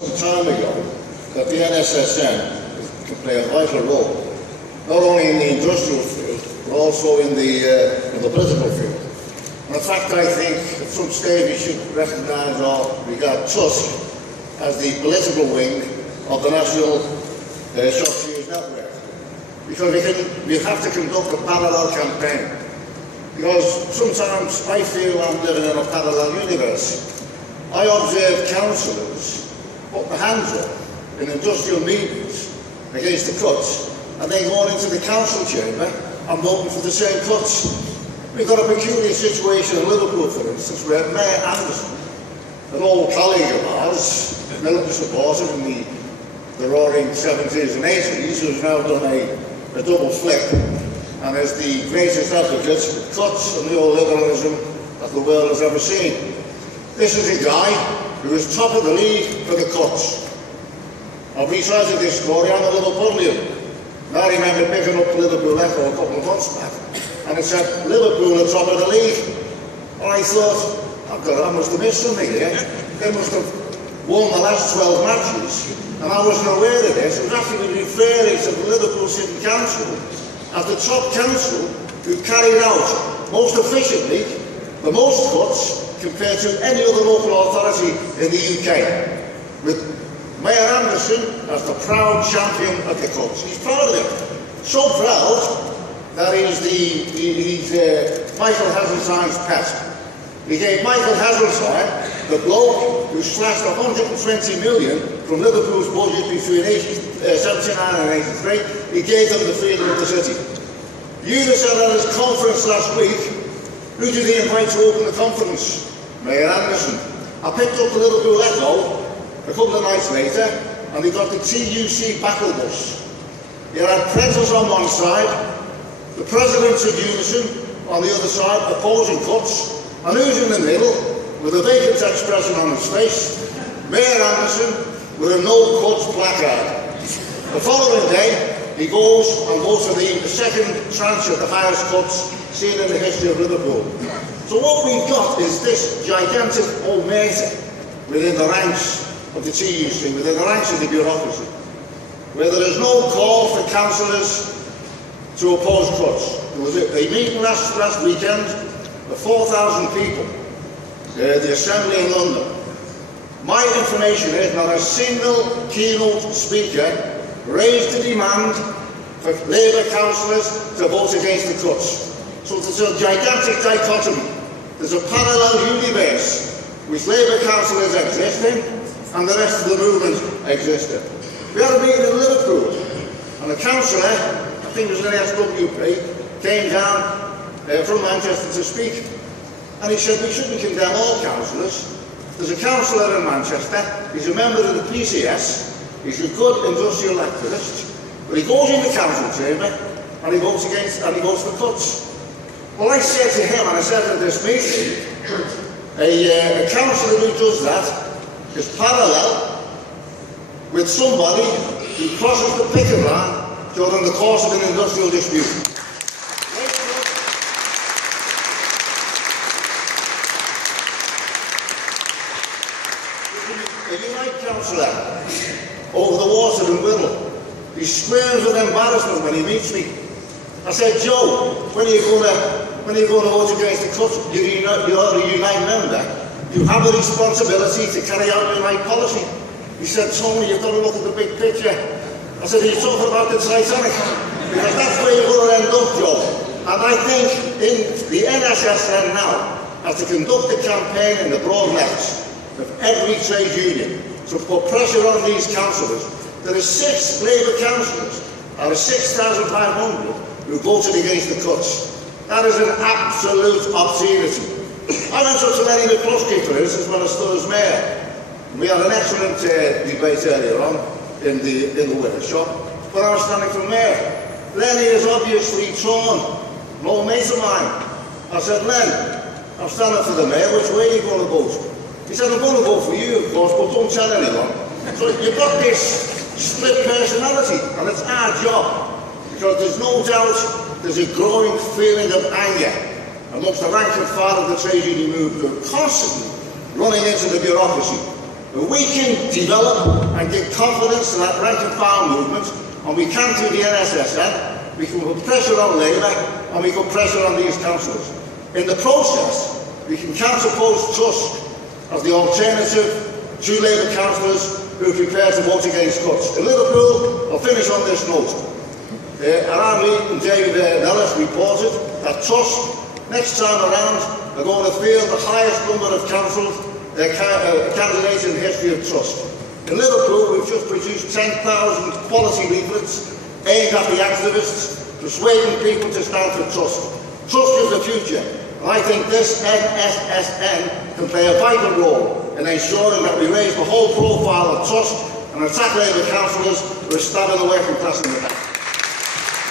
Some time ago that the NSSN can play a vital role, not only in the industrial field, but also in the political field. And in fact, I think at some stage we should recognise or regard TUSC as the political wing of the National Shop Cheese Network. Because we have to conduct a parallel campaign. Because sometimes I feel I'm living in a parallel universe. I observe councillors put their hands up in industrial meetings against the cuts, and then going into the council chamber and voting for the same cuts. We've got a peculiar situation in Liverpool, for instance, where Mayor Anderson, an old colleague of ours, militant supporter in the roaring 70s and 80s, who's now done a double flip and is the greatest advocate of cuts and neoliberalism that the world has ever seen. This is a guy who is top of the league for the cuts. I've recited this story, I'm a Liverpoolian. And I remember picking up Liverpool Echo a couple of months back, and it said Liverpool are top of the league. And I thought, I must have missed something here. They must have won the last 12 matches, and I wasn't aware of this. It was actually referring to the Liverpool City Council as the top council who carried out most efficiently the most cuts compared to any other local authority in the UK, with Mayor Anderson as the proud champion of the cuts. He's proud of it. So proud that he's Michael Hasseltine's pet. He gave Michael Hasseltine, the bloke who slashed 120 million from Liverpool's budget between 79 and 83, he gave them the freedom of the city. Unison at his conference last week, who did he invite to open the conference? Mayor Anderson. I picked up the Liverpool Echo a couple of nights later, and we got the TUSC battle bus. You had Prentice on one side, the president of Unison on the other side, opposing cuts, and who's in the middle, with a vacant expression on his face? Mayor Anderson with a no cuts placard. The following day, he goes and votes for the second tranche of the highest cuts seen in the history of Liverpool. So what we've got is this gigantic omerta within the ranks of the TUC, within the ranks of the bureaucracy, where there is no call for councillors to oppose cuts. There was a meeting last weekend of 4,000 people, the Assembly in London. My information is not a single keynote speaker raised the demand for Labour councillors to vote against the cuts. So there's a gigantic dichotomy. There's a parallel universe which Labour councillors exist in and the rest of the movement exist in. We had a meeting in Liverpool, and a councillor, I think it was an SWP, came down from Manchester to speak, and he said we shouldn't condemn all councillors. There's a councillor in Manchester, he's a member of the PCS, he's a good industrial activist, but he goes in the council chamber and he votes for cuts. Well, I said to him, and I said at this meeting, a councillor who does that is parallel with somebody who crosses the picket line during the course of an industrial dispute. A Unite councillor over the water in Whittle, he squirms with embarrassment when he meets me. I said, Joe, when are you going to vote against the cut? You're a Unite member. You have a responsibility to carry out Unite policy. He said, Tony, you've got to look at the big picture. I said, he's talking about the Titanic. Because that's where you're going to end up, Joe. And I think in the NSSN now has to conduct a campaign in the broad levels of every trade union to put pressure on these councillors. There are 6 Labour councillors out of 6,500 who voted against the cuts. That is an absolute obscenity. I went up to Lenny McCluskey, for instance, when I stood as mayor. We had an excellent debate earlier on in the workshop, but I was standing for mayor. Lenny is obviously torn, an old mate of mine. I said, Len, I'm standing for the mayor, which way are you going to vote? He said, I'm going to vote for you, of course, but don't tell anyone. So you've got this split personality, and it's our job, because there's no doubt there's a growing feeling of anger amongst the rank and file of the trade union movement, constantly running into the bureaucracy We can develop and give confidence to that rank and file movement, and we can through the NSSN. We can put pressure on Labour, and we put pressure on these councillors. In the process, we can counter-oppose TUSC as the alternative to Labour councillors who are prepared to vote against cuts. In Liverpool, I'll finish on this note. Around me and David Nellis reported that TUSC, next time around, are going to field the highest number of candidates in the history of TUSC. In Liverpool, we've just produced 10,000 quality leaflets aimed at the activists, persuading people to stand for TUSC. TUSC is the future, and I think this NSSN can play a vital role in ensuring that we raise the whole profile of TUSC and attack Labour councillors who are stabbing the working class in the back.